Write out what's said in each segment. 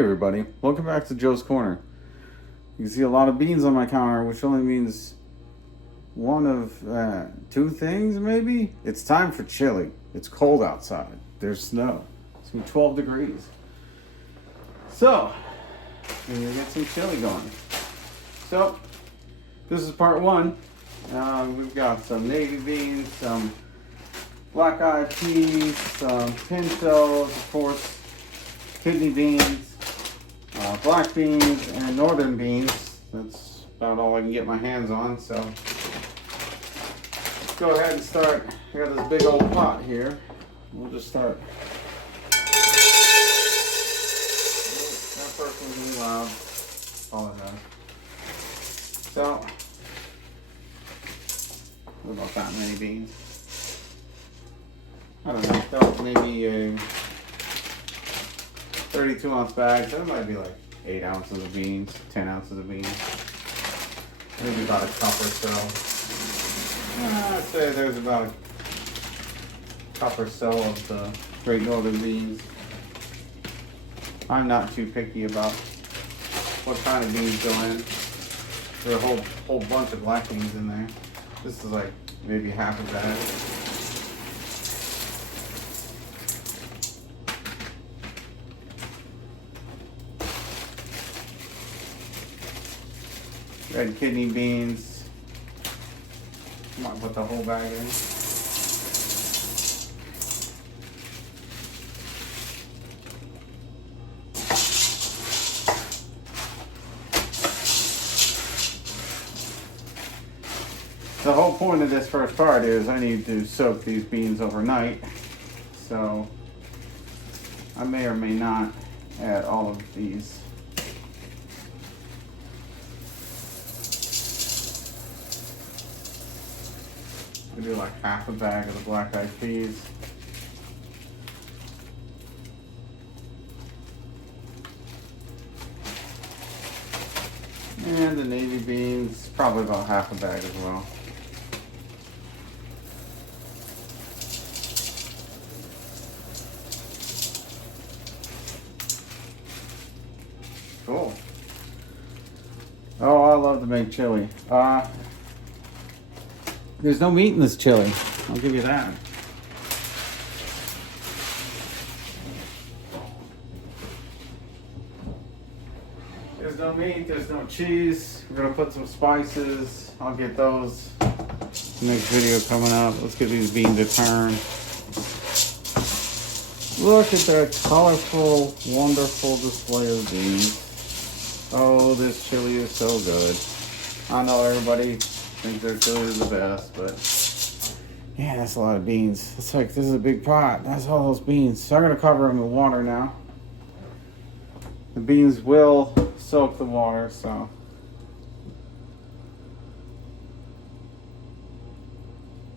Hey everybody, welcome back to Joe's Corner. You can see a lot of beans on my counter, which only means one of two things maybe. It's time for chili. It's cold outside. There's snow. It's gonna be 12 degrees. So, we're gonna get some chili going. So, this is part one. We've got some navy beans, some black-eyed peas, some pintos, of course, kidney beans, black beans, and northern beans. That's about all I can get my hands on, so let's go ahead and start. I got this big old pot here. We'll just start. That first one's really loud. Apologize. So, what about that many beans? I don't know, that was maybe a 32-ounce bag, so that might be like 8 ounces of beans, 10 ounces of beans. Maybe about a cup or so. I'd say there's about a cup or so of the Great Northern beans. I'm not too picky about what kind of beans go in. There's a whole bunch of black beans in there. This is like maybe half a bag. Red kidney beans. Might put the whole bag in. The whole point of this first part is I need to soak these beans overnight. So I may or may not add all of these. We do like half a bag of the black-eyed peas. And the navy beans, probably about half a bag as well. Cool. Oh, I love to make chili. There's no meat in this chili. I'll give you that. There's no meat, there's no cheese. We're gonna put some spices. I'll get those. Next video coming up. Let's get these beans to turn. Look at that colorful, wonderful display of beans. Oh, this chili is so good. I know everybody thinks their chili is the best, but yeah, that's a lot of beans. It's like, this is a big pot. That's all those beans. So I'm gonna cover them with water now. The beans will soak the water, so.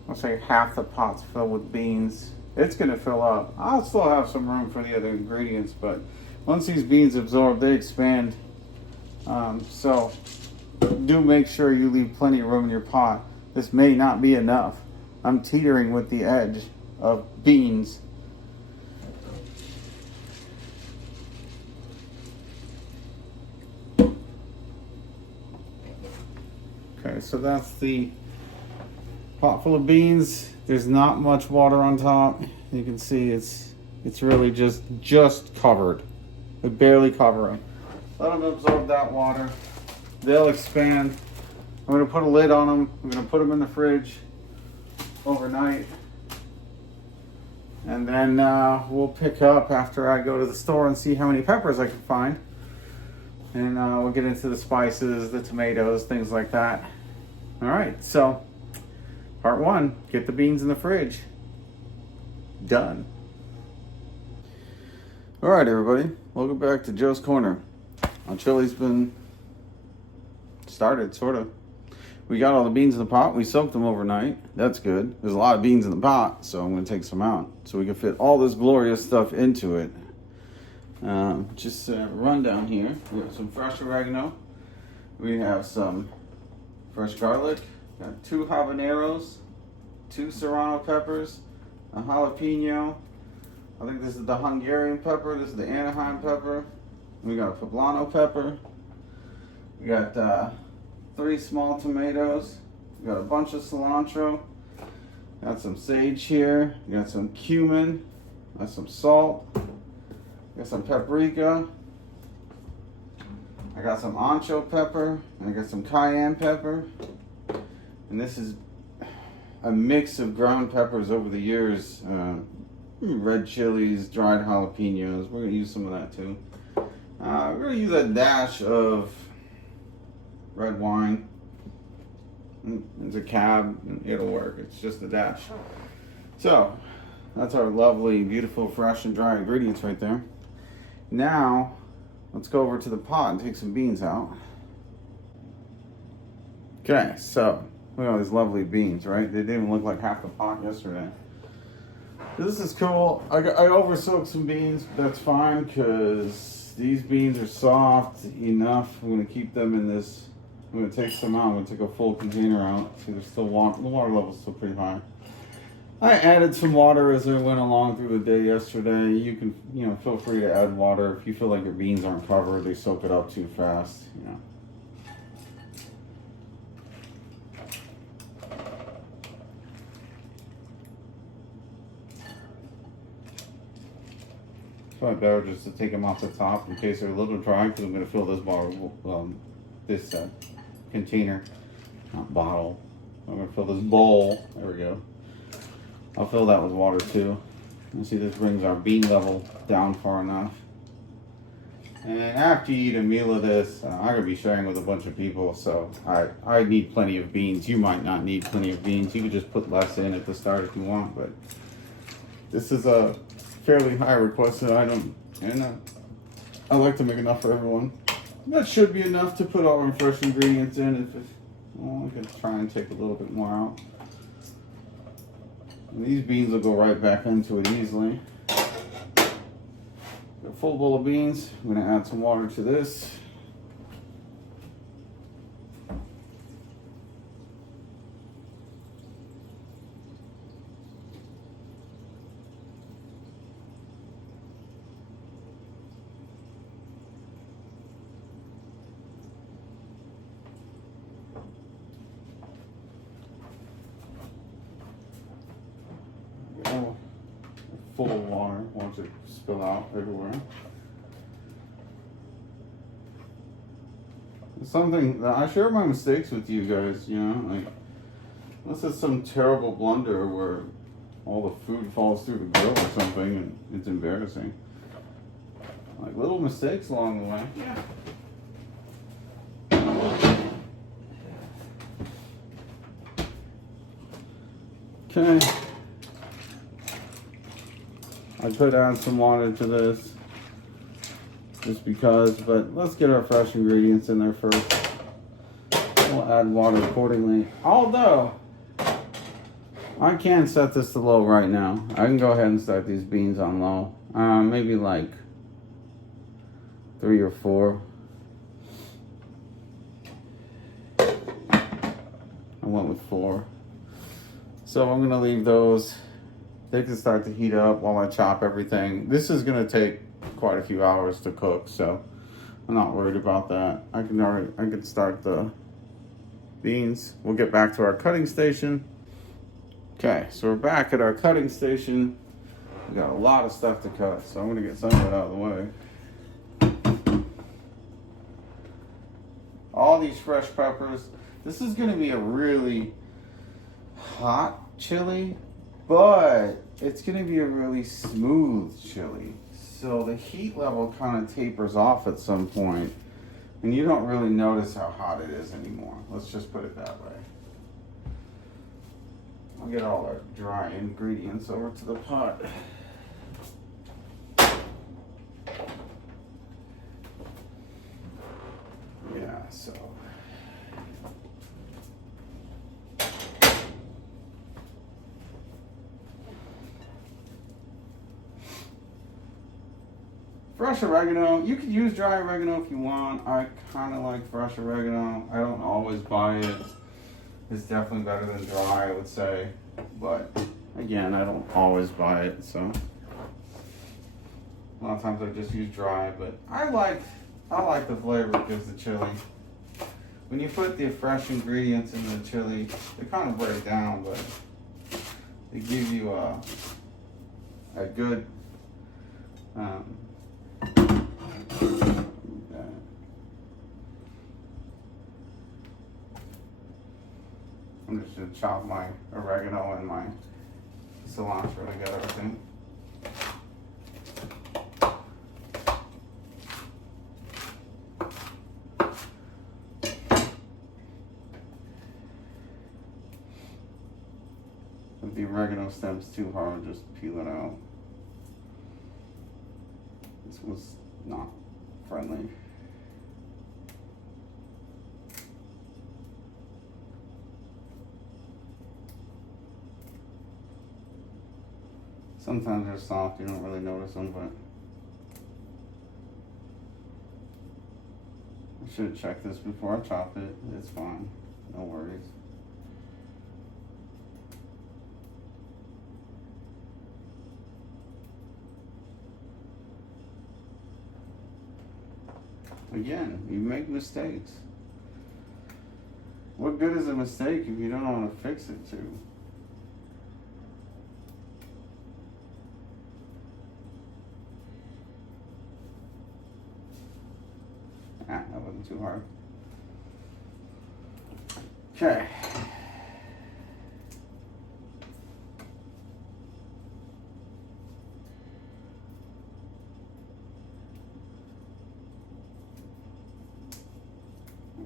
I'll say half the pot's filled with beans. It's gonna fill up. I'll still have some room for the other ingredients, but once these beans absorb, they expand. So do make sure you leave plenty of room in your pot. This may not be enough. I'm teetering with the edge of beans. Okay, so that's the pot full of beans. There's not much water on top. You can see it's really just covered. It's barely covering. Let them absorb that water. They'll expand. I'm going to put a lid on them. I'm going to put them in the fridge overnight. And then we'll pick up after I go to the store and see how many peppers I can find. And we'll get into the spices, the tomatoes, things like that. All right, so part one, get the beans in the fridge. Done. All right, everybody. Welcome back to Joe's Corner. Our chili's been started, sort of. We got all the beans in the pot. We soaked them overnight. That's good. There's a lot of beans in the pot, so I'm going to take some out so we can fit all this glorious stuff into it. Just a rundown here. We have some fresh oregano. We have some fresh garlic. Got 2 habaneros, 2 serrano peppers, a jalapeno. I think this is the Hungarian pepper. This is the Anaheim pepper. We got a Poblano pepper. We got 3 small tomatoes. We got a bunch of cilantro. Got some sage here. We got some cumin. Got some salt. Got some paprika. I got some ancho pepper. And I got some cayenne pepper. And this is a mix of ground peppers over the years. Red chilies, dried jalapenos. We're going to use some of that too. We're going to use a dash of red wine. It's a cab, and it'll work. It's just a dash. So, that's our lovely, beautiful, fresh and dry ingredients right there. Now, let's go over to the pot and take some beans out. Okay, so, look at all these lovely beans, right? They didn't even look like half the pot yesterday. This is cool. I over-soaked some beans, but that's fine because these beans are soft enough. I'm going to keep them in this. I'm going to take some out. I'm going to take a full container out. See, there's still water. The water level's still pretty high. I added some water as I went along through the day yesterday. You can, feel free to add water if you feel like your beans aren't covered. They soak it up too fast, It's probably better just to take them off the top in case they're a little dry because I'm going to fill this bottle, this container, not bottle. I'm going to fill this bowl. There we go. I'll fill that with water too. You see, this brings our bean level down far enough. And after you eat a meal of this, I'm going to be sharing with a bunch of people, so I need plenty of beans. You might not need plenty of beans. You could just put less in at the start if you want, but this is a fairly high requested item, and I like to make enough for everyone. That should be enough to put all our fresh ingredients in. I can try and take a little bit more out. And these beans will go right back into it easily. Got a full bowl of beans. I'm going to add some water to this. Full of water, watch it spill out everywhere. It's something that I share my mistakes with you guys, like this is some terrible blunder where all the food falls through the grill or something and it's embarrassing. Like little mistakes along the way. Yeah. Okay. I could add some water to this just because, but let's get our fresh ingredients in there first. We'll add water accordingly. Although, I can set this to low right now. I can go ahead and start these beans on low. Maybe like 3 or 4. I went with 4. So I'm gonna leave those. They can start to heat up while I chop everything. This is gonna take quite a few hours to cook, so I'm not worried about that. I can start the beans. We'll get back to our cutting station. Okay, so we're back at our cutting station. We got a lot of stuff to cut, so I'm gonna get some of it out of the way. All these fresh peppers. This is gonna be a really hot chili, but it's going to be a really smooth chili. So the heat level kind of tapers off at some point, and you don't really notice how hot it is anymore. Let's just put it that way. I'll get all our dry ingredients over to the pot. Yeah, so fresh oregano. You could use dry oregano if you want. I kind of like fresh oregano. I don't always buy it. It's definitely better than dry, I would say. But again, I don't always buy it, so a lot of times I just use dry. But I like I like the flavor it gives the chili. When you put the fresh ingredients in the chili, they kind of break down, but they give you a good I'm just gonna chop my oregano and my cilantro together, I think. If the oregano stem's too hard, just peel it out. This was not friendly. Sometimes they're soft, you don't really notice them, but I should have checked this before I chopped it. It's fine, no worries. Again, you make mistakes. What good is a mistake if you don't know how to fix it too? That wasn't too hard. Okay.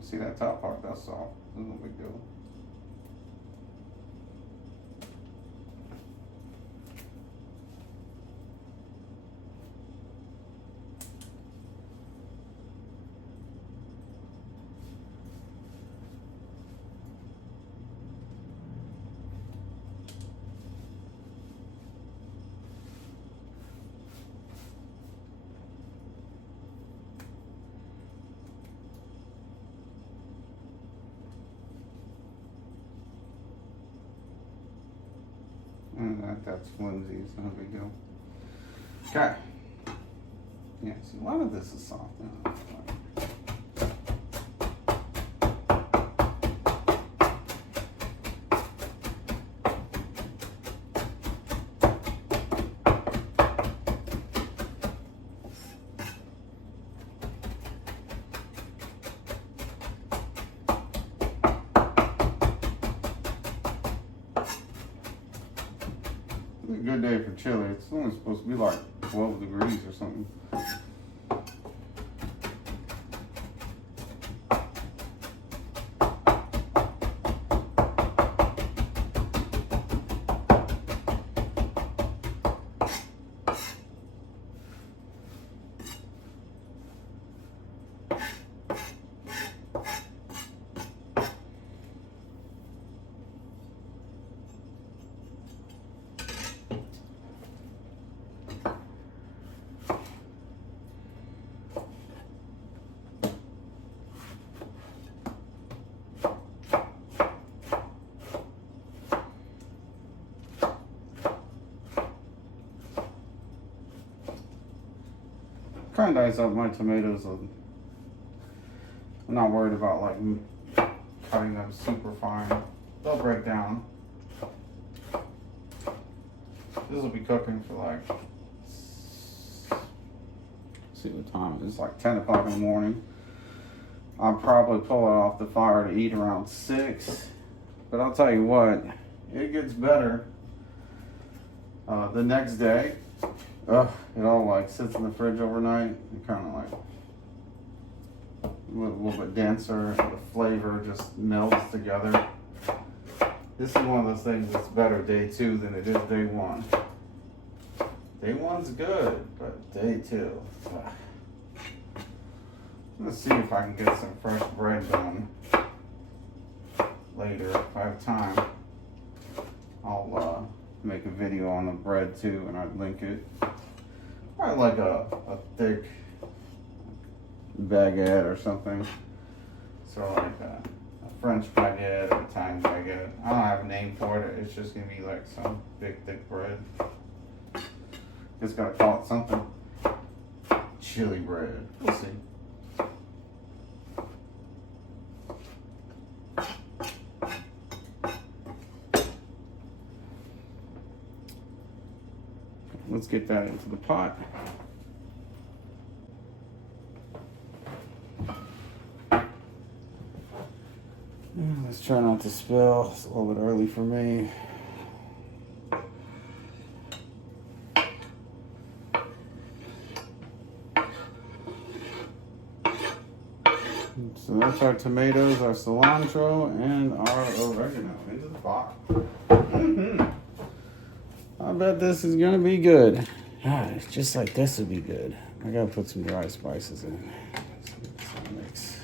See that top part, that's soft. That's no big deal. That's flimsy, it's not a big deal. Okay. Yeah, see, a lot of this is soft now. It's a good day for chili. It's only supposed to be like 12 degrees or something. Try and dice up my tomatoes. I'm not worried about like cutting them super fine. They'll break down. This will be cooking for like, see what time it is, like 10 o'clock in the morning. I'll probably pull it off the fire to eat around 6. But I'll tell you what, it gets better the next day. It all like sits in the fridge overnight. It kind of like a little bit denser. The flavor just melds together. This is one of those things that's better day 2 than it is day 1. Day 1's good, but day 2. Let's see if I can get some fresh bread done later if I have time. I'll make a video on the bread too, and I'd link it. Probably like a thick baguette or something. So like a French baguette or Italian baguette. I don't have a name for it. It's just gonna be like some big thick bread. Just gotta call it something. Chili bread. We'll see. let's get that into the pot. Let's try not to spill. It's a little bit early for me. So that's our tomatoes, our cilantro, and our oregano into the pot. I bet this is gonna be good. God, just like this would be good. I gotta put some dry spices in. Mix.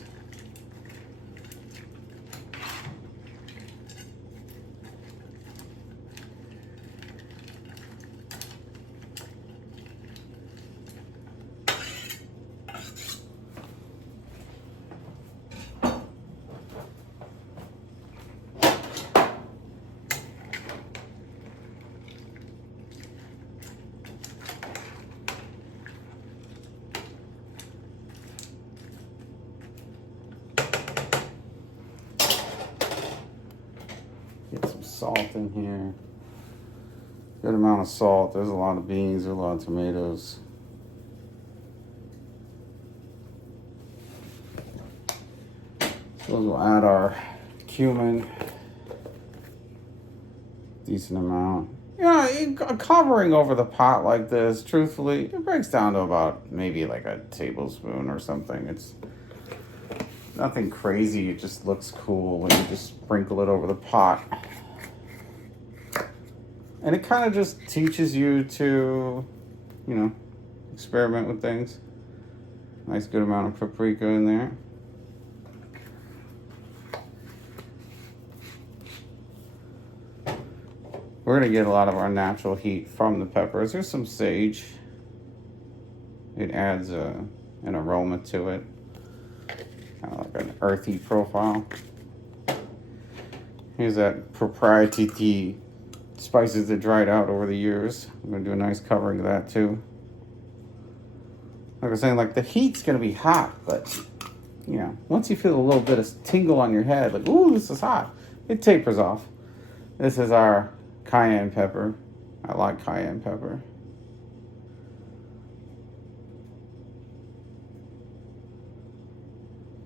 Get some salt in here. Good amount of salt. There's a lot of beans, there's a lot of tomatoes. So we'll add our cumin. Decent amount. Covering over the pot like this, truthfully, it breaks down to about maybe like a tablespoon or something. It's nothing crazy. It just looks cool when you just sprinkle it over the pot. And it kind of just teaches you to, experiment with things. Nice good amount of paprika in there. We're going to get a lot of our natural heat from the peppers. There's some sage. It adds an aroma to it. Kind of like an earthy profile. Here's that proprietary spices that dried out over the years. I'm going to do a nice covering of that too. Like I was saying, like the heat's going to be hot, but once you feel a little bit of tingle on your head, like, ooh, this is hot, it tapers off. This is our cayenne pepper. I like cayenne pepper.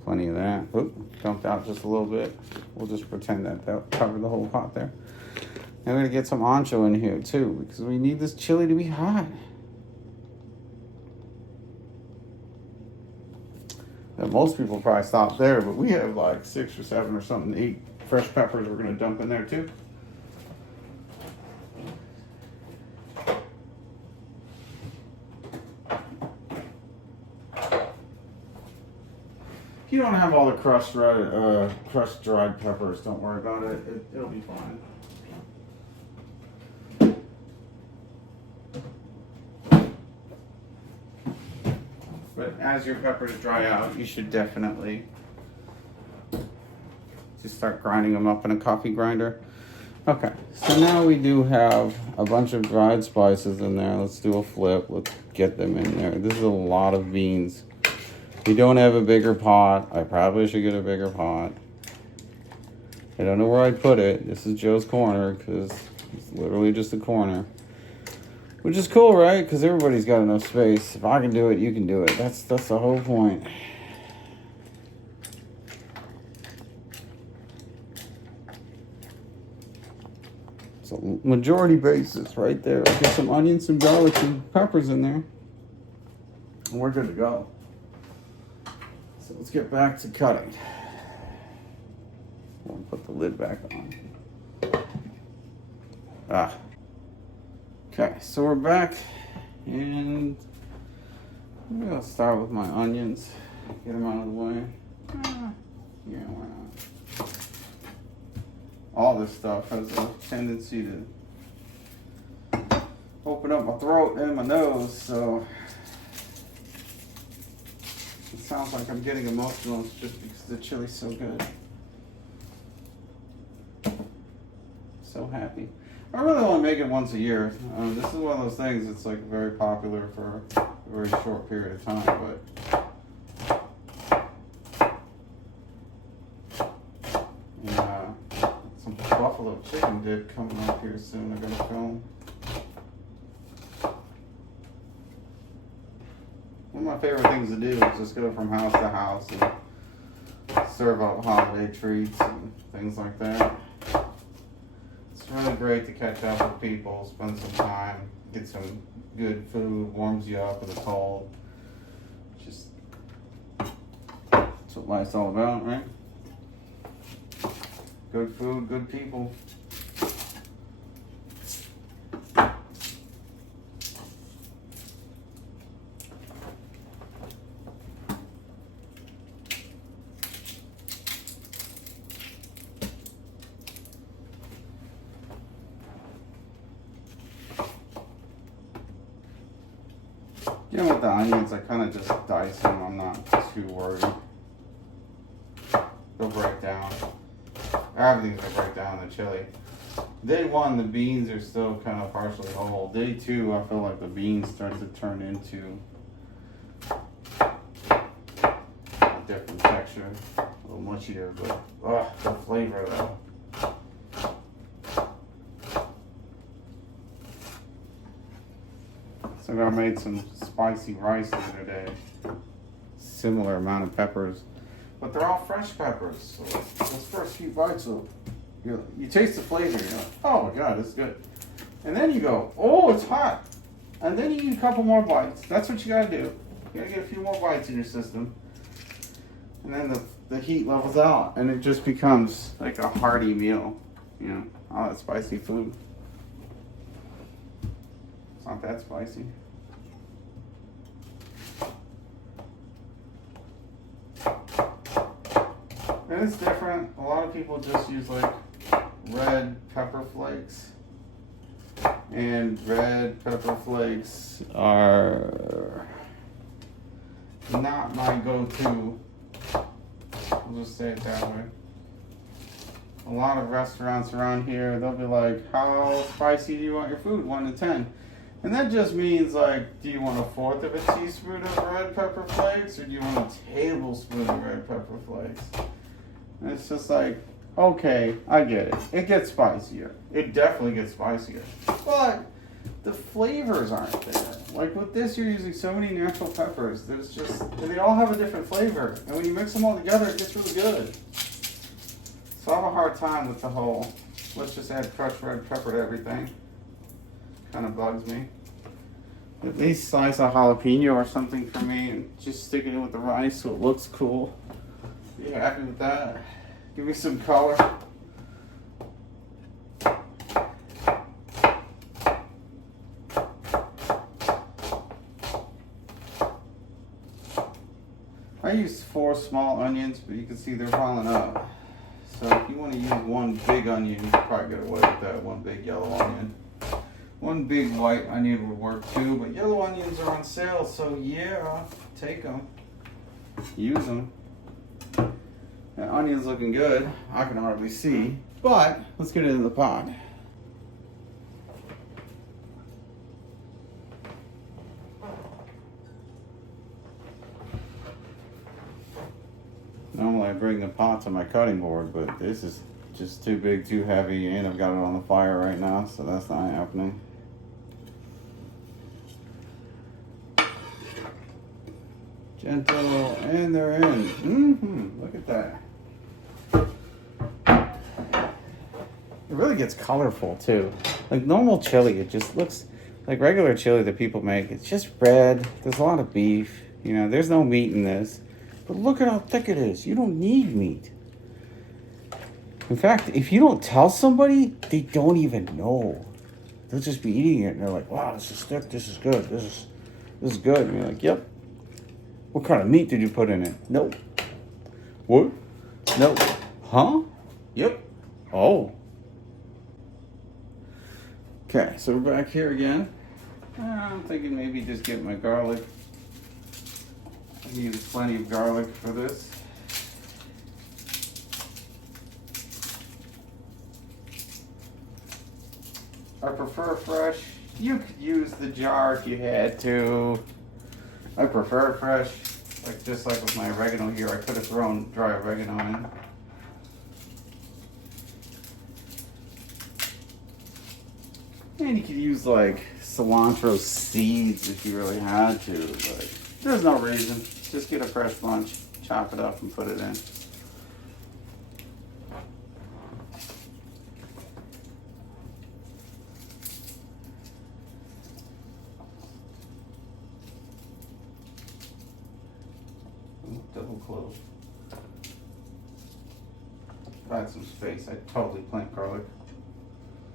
Plenty of that. Oop, dumped out just a little bit. We'll just pretend that covered the whole pot there. And we're gonna get some ancho in here too, because we need this chili to be hot. Now, most people probably stop there, but we have like 6 or 7 or something, 8 fresh peppers we're gonna dump in there too. If you don't have all the crushed dried peppers, don't worry about it. It'll be fine. But as your peppers dry out, you should definitely just start grinding them up in a coffee grinder. Okay, so now we do have a bunch of dried spices in there. Let's do a flip. Let's get them in there. This is a lot of beans. If you don't have a bigger pot, I probably should get a bigger pot. I don't know where I'd put it. This is Joe's corner because it's literally just a corner. Which is cool, right? Because everybody's got enough space. If I can do it, you can do it. That's the whole point. So majority basis right there. Get some onions, some garlic, some peppers in there. And we're good to go. So let's get back to cutting. We'll put the lid back on. Okay, so we're back, and maybe I'll start with my onions. Get them out of the way. Yeah, why not? All this stuff has a tendency to open up my throat and my nose, so it sounds like I'm getting emotional just because the chili's so good. So happy. I really only make it once a year. This is one of those things that's like very popular for a very short period of time, but some buffalo chicken dip coming up here soon. I gotta film. my favorite things to do is just go from house to house and serve out holiday treats and things like that. It's really great to catch up with people, spend some time, get some good food, warms you up in the cold. Just that's what life's all about, right? Good food, good people. You know, with the onions, I kind of just dice them. I'm not too worried. They'll break down. Everything's gonna break down in the chili. Day one, the beans are still kind of partially whole. Day two, I feel like the beans start to turn into a different texture, a little mushier, but the flavor though. So I made some spicy rice the other day. Similar amount of peppers, but they're all fresh peppers. So those first few bites, you taste the flavor. You're like, oh my god, this is good. And then you go, oh, it's hot. And then you eat a couple more bites. That's what you gotta do. You gotta get a few more bites in your system. And then the heat levels out, and it just becomes like a hearty meal. You know, all that spicy food. It's not that spicy. And it's different. A lot of people just use like red pepper flakes. And red pepper flakes are not my go-to. We'll just say it that way. A lot of restaurants around here, they'll be like, how spicy do you want your food? 1 to 10. And that just means like, do you want 1/4 of a teaspoon of red pepper flakes, or do you want a tablespoon of red pepper flakes? And it's just like, okay, I get it. It gets spicier. It definitely gets spicier. But the flavors aren't there. Like with this, you're using so many natural peppers. There's just, and they all have a different flavor. And when you mix them all together, it gets really good. So I have a hard time with the whole, let's just add crushed red pepper to everything. Kind of bugs me. At least slice a jalapeno or something for me and just stick it in with the rice so it looks cool. Be happy with that. Give me some color. I used 4 small onions, but you can see they're piling up. So if you want to use 1 big onion, you can probably get away with that. 1 big yellow onion. 1 big white onion would work too, but yellow onions are on sale, so yeah, take them. Use them. That onion's looking good. I can hardly see, but let's get it in the pot. Normally I bring the pot to my cutting board, but this is just too big, too heavy, and I've got it on the fire right now, so that's not happening. Gentle, and they're in. Look at that. It really gets colorful too. Like normal chili, it just looks like regular chili that people make. It's just red. There's a lot of beef. You know, there's no meat in this. But look at how thick it is. You don't need meat. In fact, if you don't tell somebody, they don't even know. They'll just be eating it and they're like, wow, this is thick, this is good, this is good. And you're like, yep. What kind of meat did you put in it? Nope. What? No. Huh? Yep. Oh. Okay, so we're back here again. I'm thinking maybe just get my garlic. I need plenty of garlic for this. I prefer fresh. You could use the jar if you had to. I prefer fresh. Like just like with my oregano here, I could have thrown dry oregano in. And you could use like cilantro seeds if you really had to, but There's no reason. Just get a fresh bunch, chop it up, and put it in. Double close. If I had some space, I'd totally plant garlic.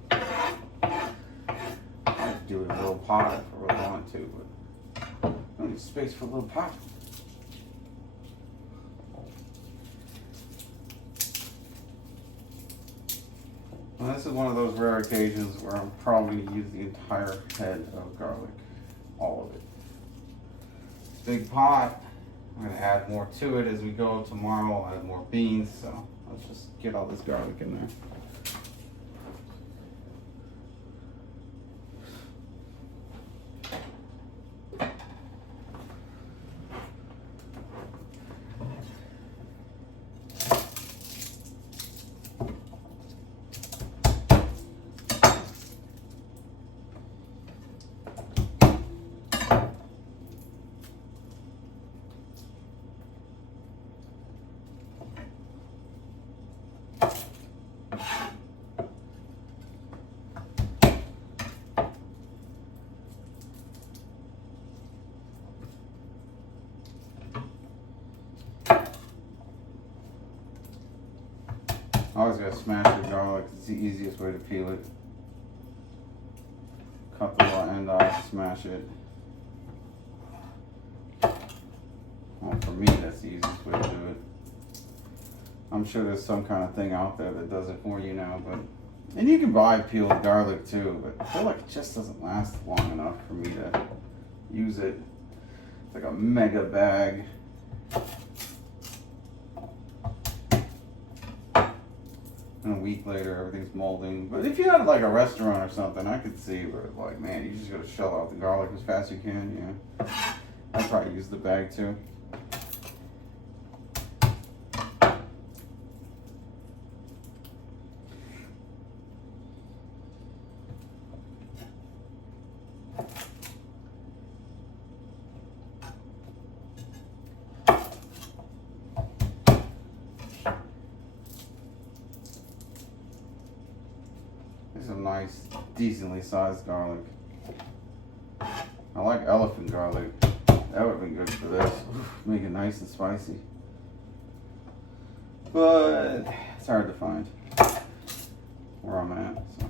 I'd do it in a little pot if I really wanted to, but I don't need space for a little pot. Well, this is one of those rare occasions where I'm probably going to use the entire head of garlic. All of it. Big pot. I'm going to add more to it as we go. Tomorrow I'll add more beans, so let's just get all this garlic in there. Always gotta smash your garlic. It's the easiest way to peel it. Cut the raw end off, smash it. Well, for me, that's the easiest way to do it. I'm sure there's some kind of thing out there that does it for you now, but and you can buy peeled garlic too, but I feel like it just doesn't last long enough for me to use it. It's like a mega bag. And a week later, everything's molding. But if you had like a restaurant or something, I could see where like, man, you just gotta shell out the garlic as fast as you can. Yeah, I'd probably use the bag too. Some nice, decently sized garlic. I like elephant garlic. That would have been good for this. Make it nice and spicy. But it's hard to find where I'm at. So.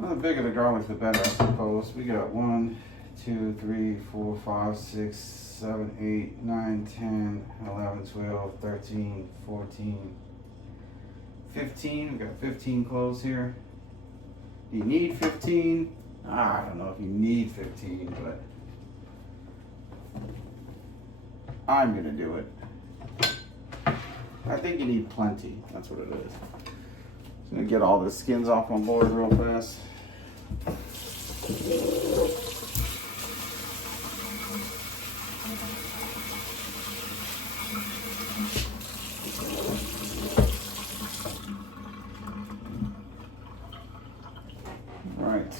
Well, the bigger the garlic, the better, I suppose. We got 1, 2, 3, 4, 5, 6, 7, 8, 9, 10, 11, 12, 13, 14, 15. We got 15 cloves here. Do you need 15? I don't know if you need 15, but I'm gonna do it. I think you need plenty. That's what it is. I'm gonna get all the skins off my board real fast. Right.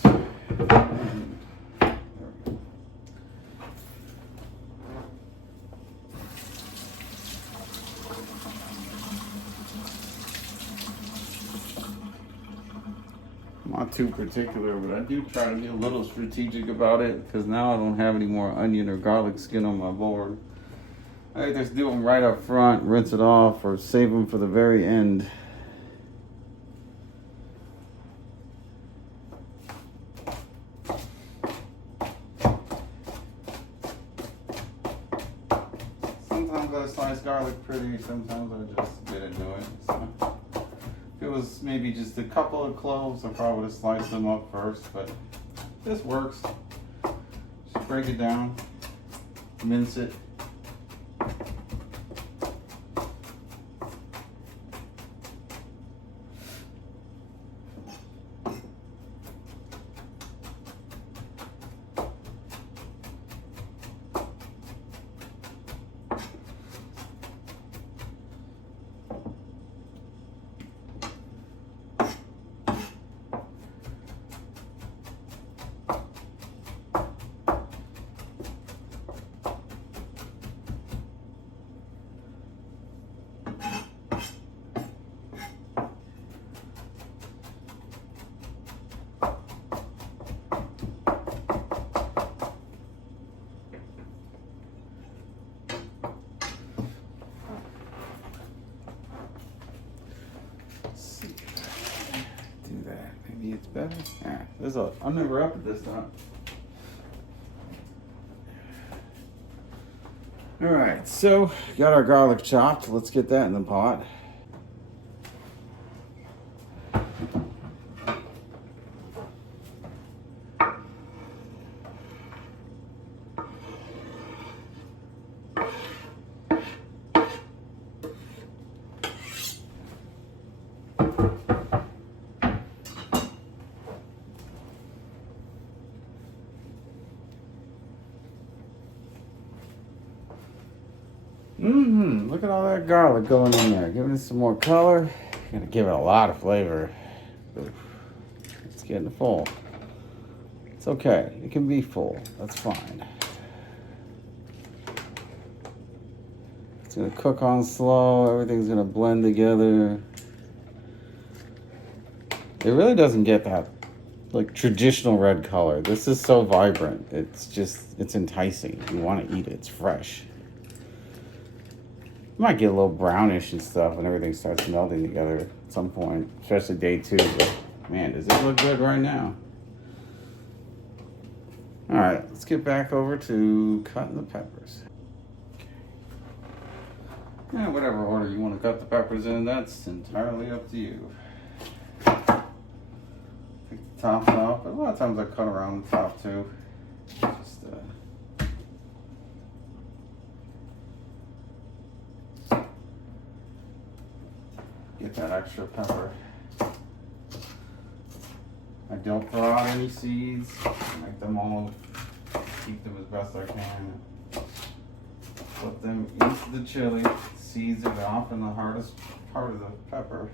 too particular, but I do try to be a little strategic about it because now I don't have any more onion or garlic skin on my board. I either just do them right up front, rinse it off, or save them for the very end. Sometimes I slice garlic pretty, sometimes I just get into it. So if it was maybe just a couple of cloves, I probably would have sliced them up first, but this works. Just break it down, mince it. Maybe it's better. Yeah, I'm never up at this time. All right, so got our garlic chopped. Let's get that in the pot. Look at all that garlic going in there. Giving it some more color. Gonna give it a lot of flavor. It's getting full. It's okay. It can be full. That's fine. It's gonna cook on slow. Everything's gonna blend together. It really doesn't get that like traditional red color. This is so vibrant. It's enticing. You want to eat it. It's fresh. It might get a little brownish and stuff when everything starts melting together at some point, especially day 2. But man, does it look good right now? All right, let's get back over to cutting the peppers. Yeah, whatever order you want to cut the peppers in, that's entirely up to you. Take the tops off, but a lot of times I cut around the top too. Just get that extra pepper. I don't throw out any seeds. I make them all, keep them as best I can. Put them into the chili. Seeds are often the hardest part of the pepper.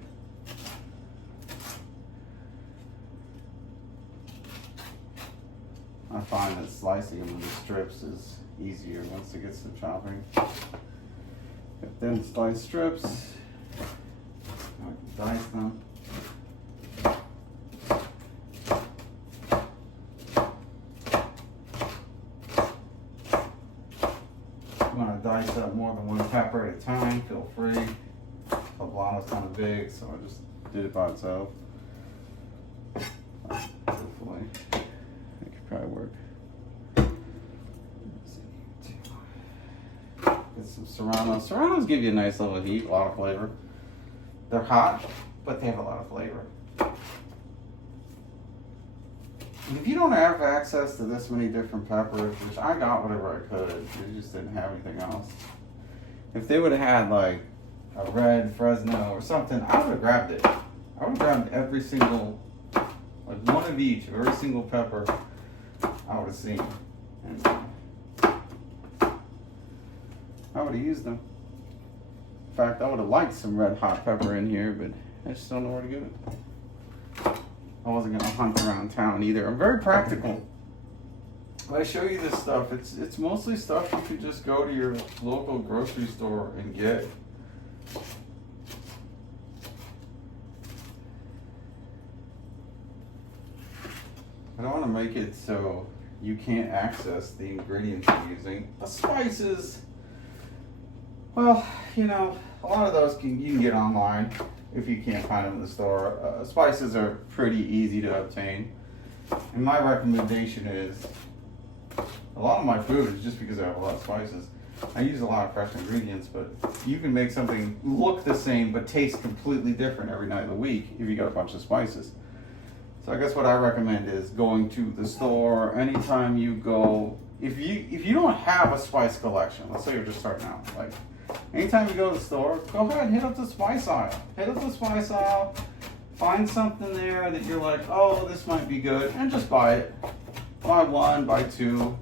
I find that slicing them into strips is easier once it gets to chopping. Get them sliced strips. I can dice them. If you want to dice up more than one pepper at a time, feel free. Poblano's kind of big, so I just did it by itself. Hopefully, it could probably work. Get some Serrano. Serranos give you a nice little heat, a lot of flavor. They're hot, but they have a lot of flavor. And if you don't have access to this many different peppers, which I got whatever I could, they just didn't have anything else. If they would have had like a red Fresno or something, I would have grabbed it. I would have grabbed every single, like one of each, every single pepper I would have seen. And I would have used them. In fact, I would have liked some red hot pepper in here, but I just don't know where to get it. I wasn't gonna hunt around town either. I'm very practical. When I show you this stuff, it's mostly stuff you could just go to your local grocery store and get. don't want to make it so you can't access the ingredients you're using. The spices, well, you know, a lot of those you can get online if you can't find them in the store. Spices are pretty easy to obtain. And my recommendation is, a lot of my food is just because I have a lot of spices. I use a lot of fresh ingredients, but you can make something look the same but taste completely different every night of the week if you got a bunch of spices. So I guess what I recommend is going to the store anytime you go. If you don't have a spice collection, let's say you're just starting out, like anytime you go to the store, go ahead and hit up the spice aisle. Hit up the spice aisle, find something there that you're like, oh, this might be good, and just buy it. Buy one, buy two.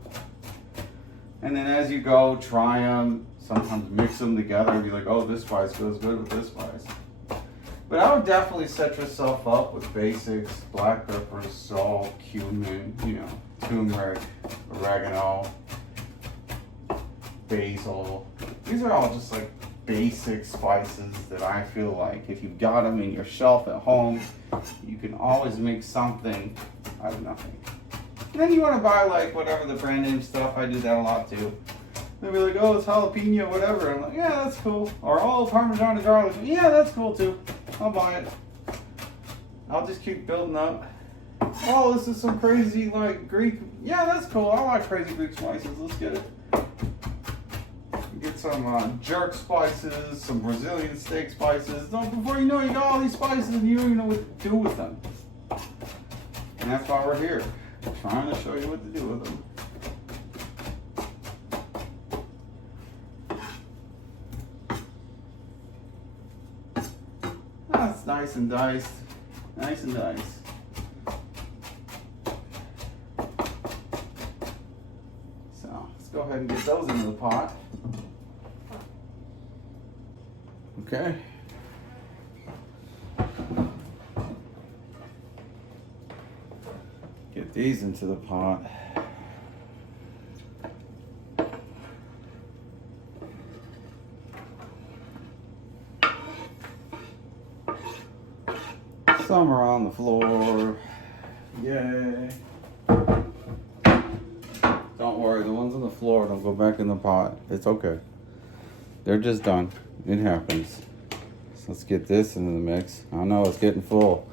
And then as you go, try them. Sometimes mix them together and be like, oh, this spice goes good with this spice. But I would definitely set yourself up with basics: black pepper, salt, cumin, you know, turmeric, oregano, basil. These are all just like basic spices that I feel like if you've got them in your shelf at home, you can always make something out of nothing. And then you want to buy like whatever the brand name stuff. I do that a lot too. They'll be like, oh, it's jalapeno, whatever. I'm like, yeah, that's cool. Or, oh, Parmesan and garlic. Yeah, that's cool too. I'll buy it. I'll just keep building up. Oh, this is some crazy like Greek. Yeah, that's cool. I like crazy Greek spices. Let's get it. Get some jerk spices, some Brazilian steak spices. Before you know it, you got all these spices and you don't even know what to do with them. And that's why we're here. Trying to show you what to do with them. That's nice and diced. Nice and diced. So let's go ahead and get those into the pot. Okay. Get these into the pot. Some are on the floor. Yay. Don't worry, the ones on the floor don't go back in the pot. It's okay. They're just done. It happens. So let's get this into the mix. I know it's getting full,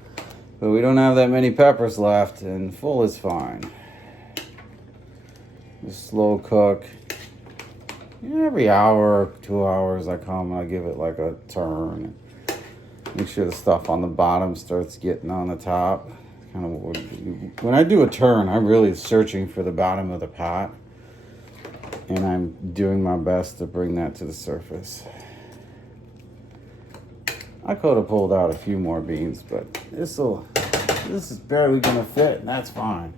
but we don't have that many peppers left, and full is fine. Just slow cook. Every hour, 2 hours, I come, I give it like a turn. Make sure the stuff on the bottom starts getting on the top. Kind of when I do a turn, I'm really searching for the bottom of the pot, and I'm doing my best to bring that to the surface. I could have pulled out a few more beans, but this is barely gonna fit, and that's fine.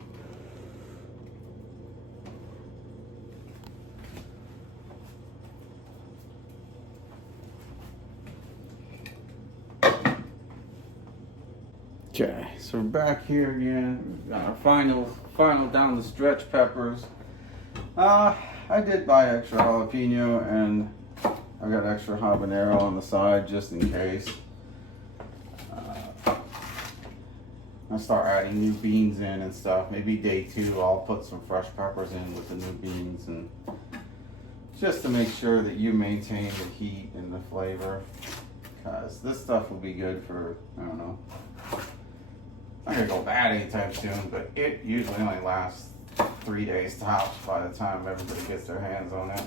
Okay, so we're back here again. We've got our final down the stretch peppers. I did buy extra jalapeno, and I got extra habanero on the side just in case. I start adding new beans in and stuff. Maybe day 2 I'll put some fresh peppers in with the new beans, and just to make sure that you maintain the heat and the flavor, because this stuff will be good for, I don't know, not gonna go bad anytime soon, but it usually only lasts 3 days tops by the time everybody gets their hands on it.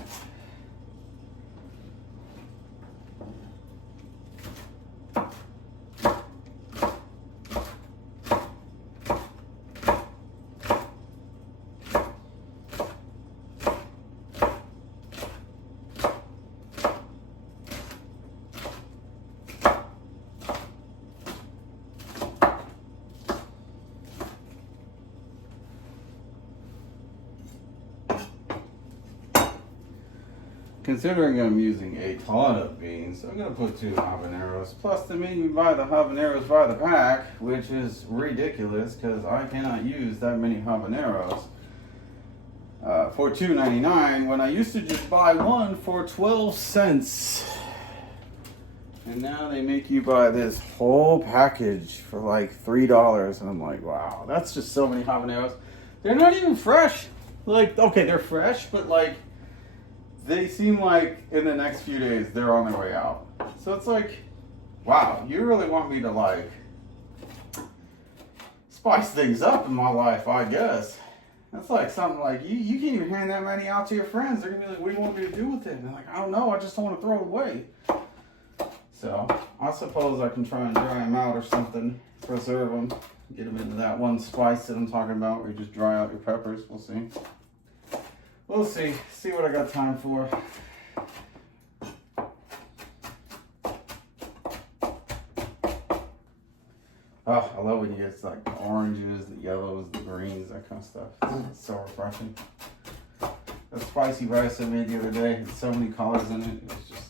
Considering I'm using a ton of beans, I'm going to put 2 habaneros. Plus, they made me buy the habaneros by the pack, which is ridiculous because I cannot use that many habaneros for $2.99 when I used to just buy one for 12 cents. And now they make you buy this whole package for like $3. And I'm like, wow, that's just so many habaneros. They're not even fresh. Like, okay, they're fresh, but like, they seem like in the next few days, they're on their way out. So it's like, wow, you really want me to like spice things up in my life, I guess. That's like something like, you can't even hand that many out to your friends. They're gonna be like, what do you want me to do with it? And they're like, I don't know, I just don't want to throw it away. So I suppose I can try and dry them out or something, preserve them, get them into that one spice that I'm talking about where you just dry out your peppers. We'll see. We'll see what I got time for. Oh, I love when you get like the oranges, the yellows, the greens, that kind of stuff. It's so refreshing. The spicy rice I made the other day had so many colors in it. It was just.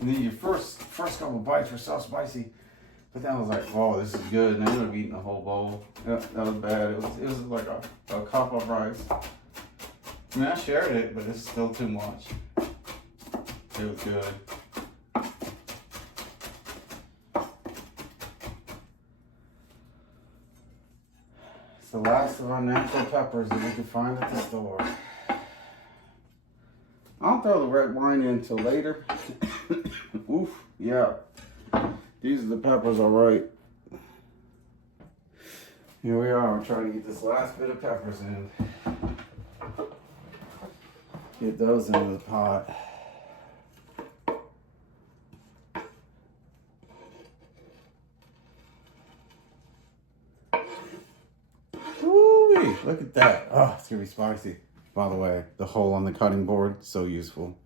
And then your first couple bites were so spicy, but then I was like, "Oh, this is good." And I ended up eating the whole bowl. Yeah, that was bad. It was like a cup of rice. I mean, I shared it, but it's still too much. It was good. It's the last of our natural peppers that we can find at the store. I'll throw the red wine in until later. Oof, yeah. These are the peppers, all right. Here we are. I'm trying to get this last bit of peppers in. Get those into the pot. Woo-wee, look at that. Oh, it's gonna be spicy. By the way, the hole on the cutting board, so useful.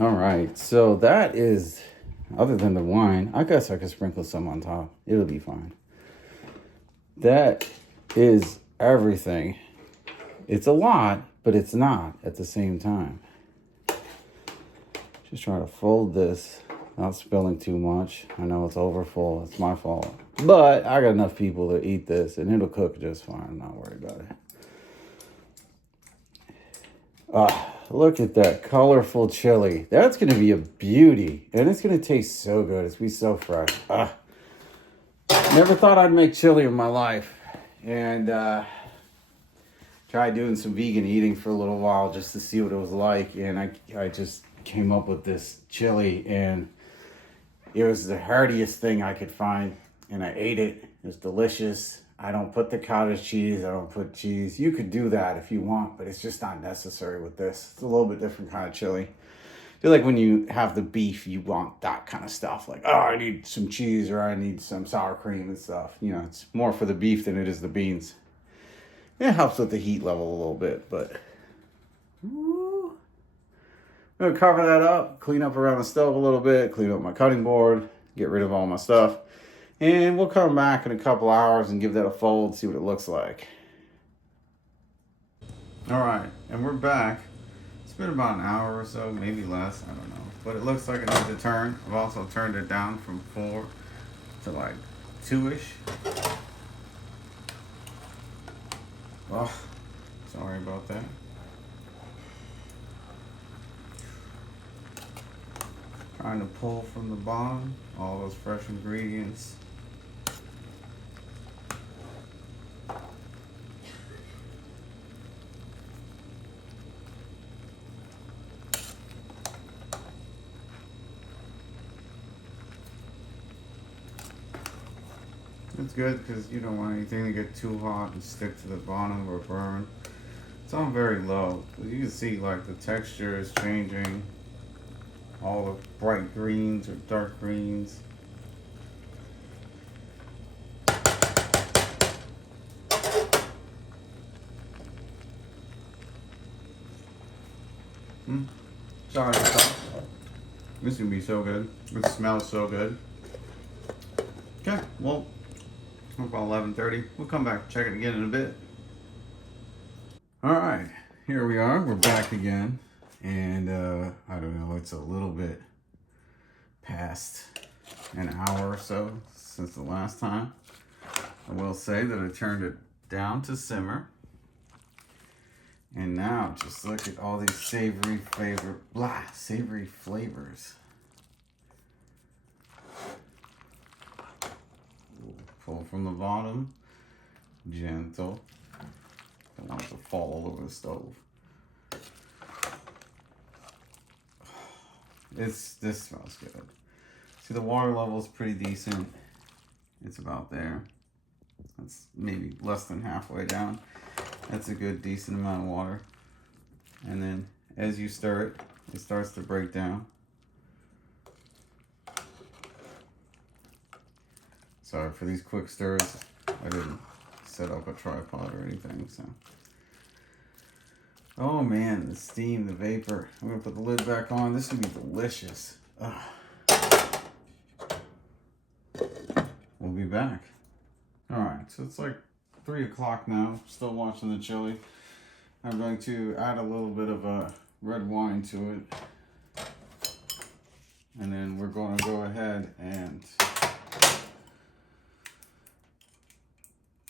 All right, so that is, other than the wine, I guess I could sprinkle some on top. It'll be fine. That is everything. It's a lot, but it's not at the same time. Just trying to fold this, not spilling too much. I know it's overfull, it's my fault. But I got enough people to eat this and it'll cook just fine. I'm not worried about it. Ah, look at that colorful chili. That's going to be a beauty. And it's going to taste so good. It's going to be so fresh. Ah. Never thought I'd make chili in my life. And tried doing some vegan eating for a little while just to see what it was like. And I just came up with this chili. And it was the heartiest thing I could find. And I ate it. It was delicious. I don't put the cottage cheese. I don't put cheese. You could do that if you want, but it's just not necessary with this. It's a little bit different kind of chili. I feel like when you have the beef, you want that kind of stuff. Like, oh, I need some cheese or I need some sour cream and stuff. You know, it's more for the beef than it is the beans. It helps with the heat level a little bit, but... I'm going to cover that up, clean up around the stove a little bit, clean up my cutting board, get rid of all my stuff. And we'll come back in a couple hours and give that a fold, see what it looks like. All right, and we're back. It's been about an hour or so, maybe less, I don't know. But it looks like it needs to turn. I've also turned it down from 4 to like 2-ish. Oh, sorry about that. Trying to pull from the bottom all those fresh ingredients. It's good because you don't want anything to get too hot and stick to the bottom or burn. It's on very low. You can see like the texture is changing. All the bright greens or dark greens. Sorry. This is gonna be so good. It smells so good. Okay, well, about 11:30. We'll come back and check it again in a bit. All right, here we are. We're back again. And I don't know, it's a little bit past an hour or so since the last time. I will say that I turned it down to simmer. And now just look at all these savory flavors. Pull from the bottom, gentle. Don't want it to fall all over the stove. This smells good. See, the water level is pretty decent. It's about there. That's maybe less than halfway down. That's a good, decent amount of water. And then as you stir it, it starts to break down. Sorry for these quick stirs. I didn't set up a tripod or anything, so. Oh man, the steam, the vapor. I'm gonna put the lid back on. This would be delicious. Ugh. We'll be back. All right, so it's like 3 o'clock now. Still watching the chili. I'm going to add a little bit of red wine to it. And then we're going to go ahead and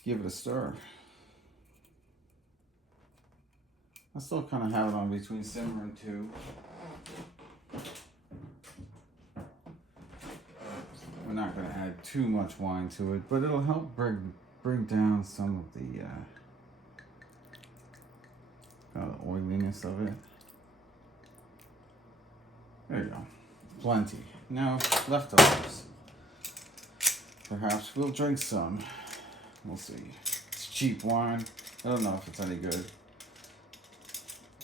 give it a stir. I still kind of have it on between simmer and 2. We're not going to add too much wine to it, but it'll help bring down some of the oiliness of it. There you go. Plenty. Now, leftovers. Perhaps we'll drink some. We'll see. It's cheap wine. I don't know if it's any good.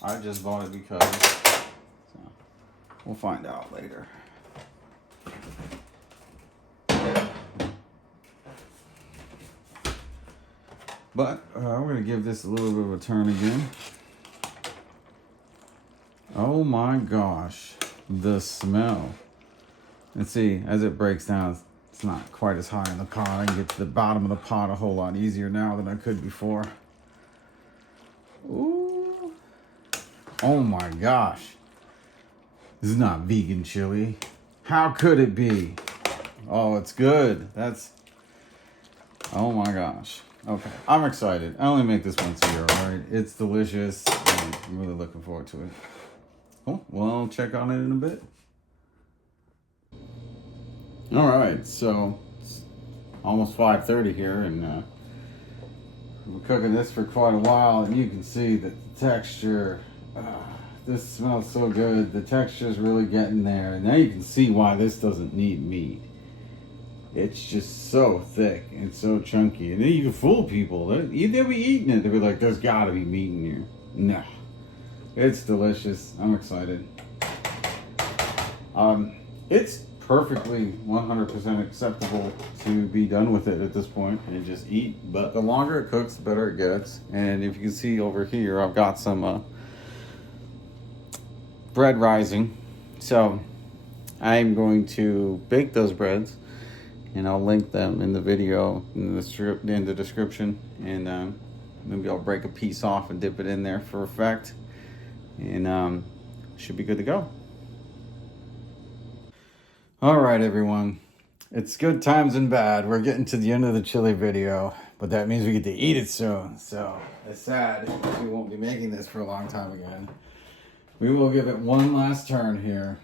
I just bought it because. So we'll find out later. But we're going to give this a little bit of a turn again. Oh my gosh, the smell. And see, as it breaks down, it's not quite as high in the pot. I can get to the bottom of the pot a whole lot easier now than I could before. Ooh. Oh my gosh. This is not vegan chili. How could it be? Oh, it's good. Oh my gosh. Okay, I'm excited. I only make this once a year, alright? It's delicious, and I'm really looking forward to it. Cool, well, I'll check on it in a bit. Alright, so it's almost 5:30 here, and we're cooking this for quite a while, and you can see that the texture, this smells so good. The texture is really getting there, and now you can see why this doesn't need meat. It's just so thick and so chunky. And then you can fool people. They'll be eating it. They'll be like, there's got to be meat in here. No. It's delicious. I'm excited. It's perfectly 100% acceptable to be done with it at this point and just eat. But the longer it cooks, the better it gets. And if you can see over here, I've got some bread rising. So I'm going to bake those breads. And I'll link them in the video, in the description. And maybe I'll break a piece off and dip it in there for effect. And should be good to go. All right, everyone. It's good times and bad. We're getting to the end of the chili video. But that means we get to eat it soon. So it's sad we won't be making this for a long time again. We will give it one last turn here.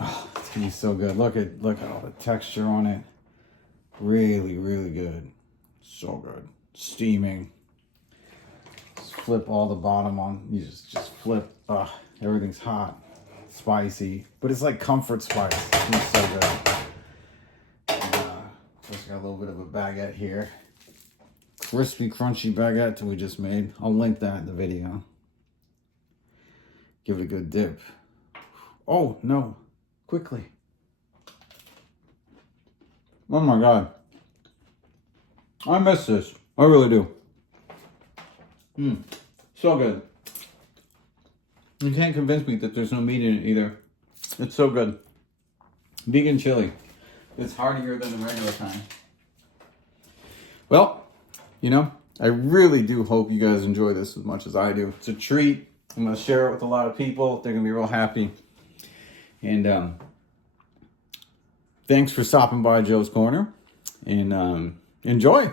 Oh, it's gonna be so good. Look at all the texture on it. Really, really good. So good. Steaming. Just flip all the bottom on. You just flip. Everything's hot. Spicy. But it's like comfort spice. It's so good. And, just got a little bit of a baguette here. Crispy, crunchy baguette that we just made. I'll link that in the video. Give it a good dip. Oh, no. Quickly. Oh my God. I miss this. I really do. So good. You can't convince me that there's no meat in it either. It's so good. Vegan chili. It's heartier than the regular kind. Well, I really do hope you guys enjoy this as much as I do. It's a treat. I'm going to share it with a lot of people. They're going to be real happy. And thanks for stopping by Joe's Corner. And enjoy.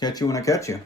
Catch you when I catch you.